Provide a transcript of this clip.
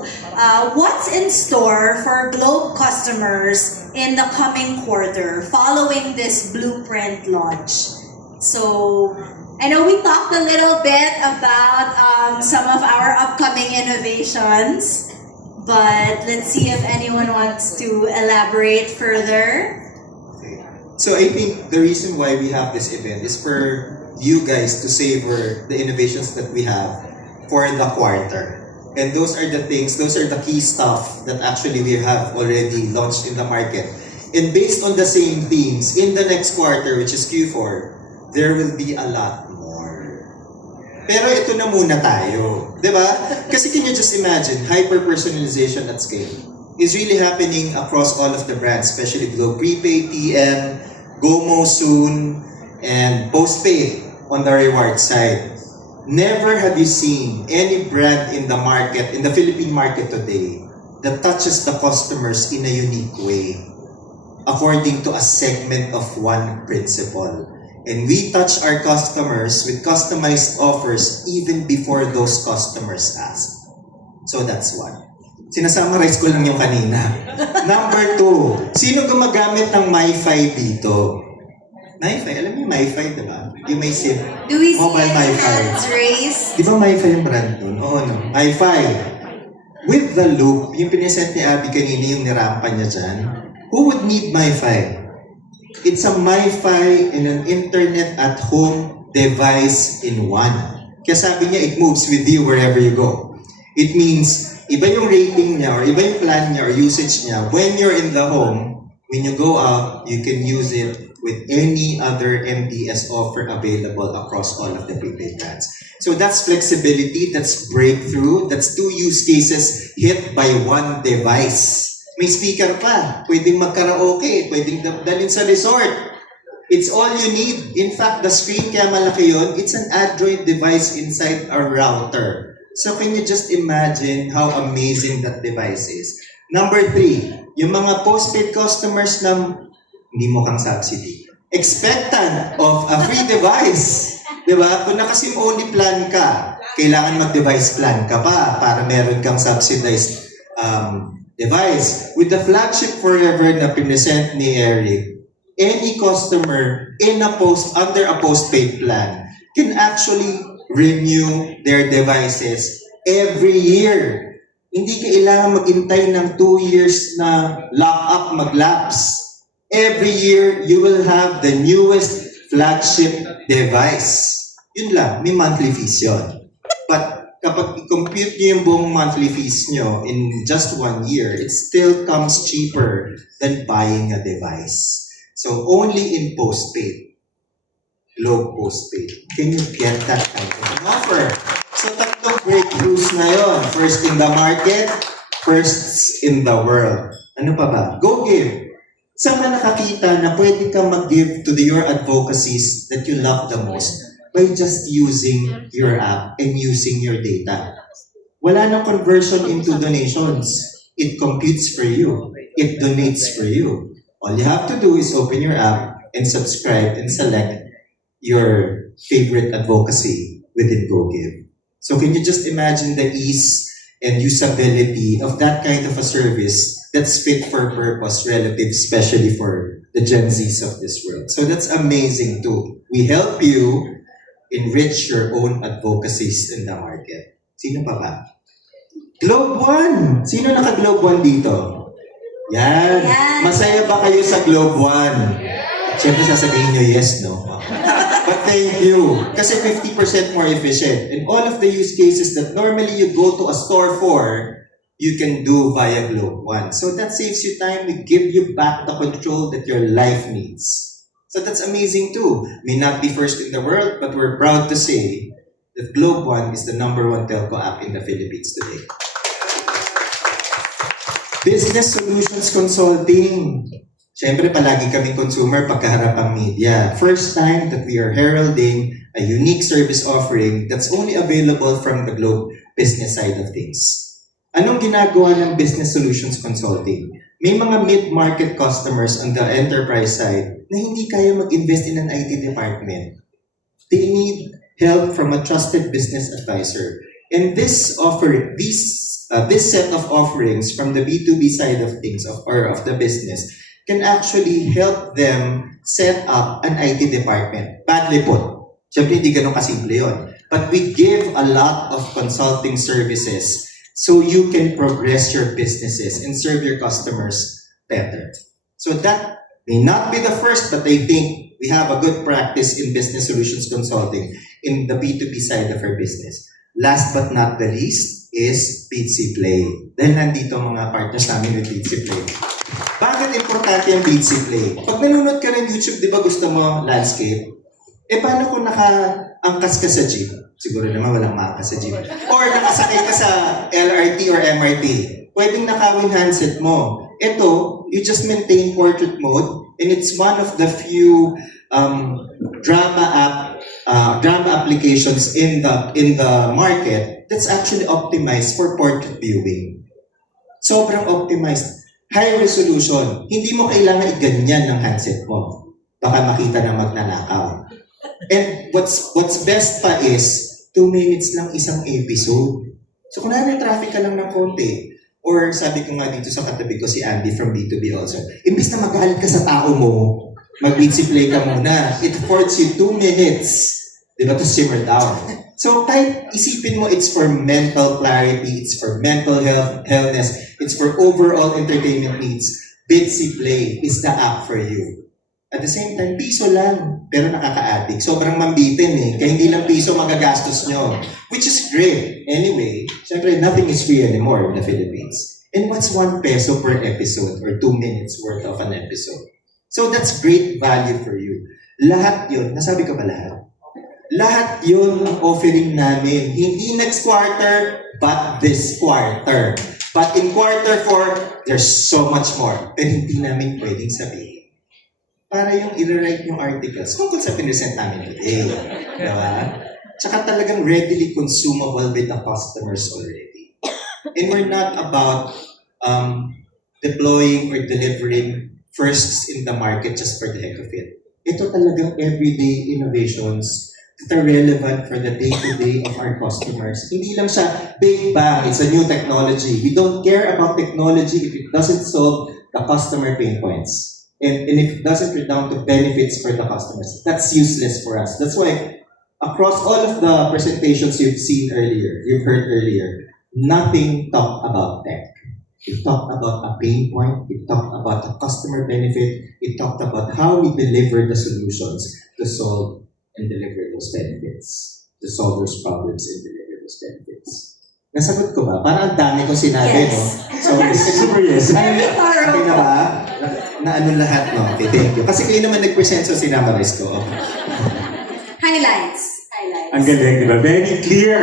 Globe. What's in store for Globe customers in the coming quarter following this blueprint launch? So, I know we talked a little bit about some of our upcoming innovations, but let's see if anyone wants to elaborate further. So I think the reason why we have this event is for you guys to savor the innovations that we have for the quarter. And those are the things, those are the key stuff that actually we have already launched in the market. And based on the same themes, in the next quarter, which is Q4, there will be a lot more. Pero ito na muna tayo. Diba? Kasi can you just imagine, hyper-personalization at scale is really happening across all of the brands, especially Globe Prepaid, TM, GoMo soon, and Postpaid on the reward side. Never have you seen any brand in the market, in the Philippine market today, that touches the customers in a unique way, according to a segment of one principle. And we touch our customers with customized offers even before those customers ask. So that's one. Sinasummarize ko lang yung kanina. Number 2, sino gumagamit ng MiFi dito? MiFi, alam niyo yung MiFi, diba? Yung may SIM. Do we see Mobile any MiFi. hands raised? Di ba MiFi yung brand nun? Oo, no? MiFi. With the loop, yung pinesent ni Abby kanina, yung nirampa niya dyan, who would need MiFi? It's a MiFi and an internet at home device in one. Kaya sabi niya, it moves with you wherever you go. It means, iba yung rating niya or iba yung plan niya or usage niya. When you're in the home, when you go out, you can use it with any other MDS offer available across all of the prepaid brands. So that's flexibility, that's breakthrough, that's 2 use cases hit by one device. May speaker pa, pwedeng mag-karaoke, pwedeng dalhin sa resort. It's all you need. In fact, the screen kaya malaki yun, it's an Android device inside a router. So can you just imagine how amazing that device is? Number 3, yung mga postpaid customers na hindi mo kang subsidy. Expectant of a free device. Diba? Kung naka-SIM only plan ka, kailangan mag-device plan ka pa para meron kang subsidized device. With the flagship forever na pinesent ni Eric, any customer under a postpaid plan can actually renew their devices every year. Hindi kailangan maghintay ng 2 years na lock-up mag-lapse. Every year, you will have the newest flagship device. Yun lang, may monthly fees yun. But kapag i-compute nyo yung buong monthly fees nyo in just 1 year, it still comes cheaper than buying a device. So only in postpaid, Globe Postpaid, can you get that kind of an offer. So tatlong breakthroughs na yun. First in the market, first in the world. Ano pa ba? Go Give. Saan ka nakakita na pwede kang mag-give to your advocacies that you love the most by just using your app and using your data? Wala nang conversion into donations. It computes for you. It donates for you. All you have to do is open your app and subscribe and select your favorite advocacy within GoGive. So can you just imagine the ease and usability of that kind of a service that's fit for purpose relative, especially for the Gen Zs of this world. So that's amazing too. We help you enrich your own advocacies in the market. Sino pa ba? Globe One! Sino naka-Globe One dito? Yan. Yan. Masaya ba kayo sa Globe One? Siyempre sasabihin nyo yes, no? But thank you. Kasi 50% more efficient. And all of the use cases that normally you go to a store for, you can do via Globe One. So that saves you time. We give you back the control that your life needs. So that's amazing too. May not be first in the world, but we're proud to say that Globe One is the #1 telco app in the Philippines today. Business Solutions Consulting. Siyempre, palagi kaming consumer pagkaharap ang media. First time that we are heralding a unique service offering that's only available from the Globe business side of things. Anong ginagawa ng Business Solutions Consulting? May mga mid-market customers on the enterprise side na hindi kaya mag-invest in an IT department. They need help from a trusted business advisor. And this this set of offerings from the B2B side of things or of the business can actually help them set up an IT department. Badly put. Siyempre, hindi ganun kasimple yun. But we give a lot of consulting services so you can progress your businesses and serve your customers better. So that may not be the first, but I think we have a good practice in business solutions consulting in the B2B side of our business. Last but not the least is Bitsy Play. Dahil nandito ang mga partners namin with Bitsy Play. Bakit importante ang Bitsy Play? Pag nanonood ka ng YouTube, di ba gusto mo landscape? Paano kung naka-angkas ka sa jeep? Siguro naman walang maangkas sa jeep. Or nakasakay ka sa LRT or MRT. Pwedeng nakawin handset mo. Ito, you just maintain portrait mode and it's one of the few drama applications in the market that's actually optimized for portrait viewing. Sobrang optimized. High resolution. Hindi mo kailangan iganyan ng handset mo. Baka makita ng magnanakaw. And what's best pa is 2 minutes lang isang episode. So kung traffic ka lang ng konti, or sabi ko nga dito sa katabi ko si Andy from B2B also, imbis na magalit ka sa tao mo, mag-Bitsy Play ka muna. It affords you 2 minutes, di ba, to simmer down. So kahit isipin mo, it's for mental clarity, it's for mental healthness, it's for overall entertainment needs. Bitsy Play is the app for you. At the same time, piso lang, pero nakaka-addict. Sobrang mambitin eh. Kaya hindi lang piso magagastos nyo. Which is great. Anyway, syempre, nothing is free anymore in the Philippines. And what's 1 peso per episode or 2 minutes worth of an episode? So that's great value for you. Lahat yun, nasabi ko ba lahat? Lahat yun ang offering namin. Hindi next quarter, but this quarter. But in quarter 4, there's so much more. Pero hindi namin pwedeng sabihin. Para yung i-write yung articles tungkol sa pinresent namin today. Diba? Tsaka talagang readily consumable with the customers already. And we're not about deploying or delivering firsts in the market just for the heck of it. Ito talagang everyday innovations that are relevant for the day-to-day of our customers. Hindi lang siya big bang, it's a new technology. We don't care about technology if it doesn't solve the customer pain points. And if it doesn't redound to benefits for the customers, that's useless for us. That's why across all of the presentations you've heard earlier, nothing talked about tech. It talked about a pain point, it talked about a customer benefit, it talked about how we deliver the solutions to solve and deliver those benefits, to solve those problems and deliver those benefits. Nasagot ko ba? Parang ang dami ko sinabi, Yes. no? So, super yes. Very thorough. Okay na ba? Na ano lahat, no? Okay, thank you. Kasi kayo naman nag-present, so sinamarize ko. Highlights. Ang galing, di ba? Very clear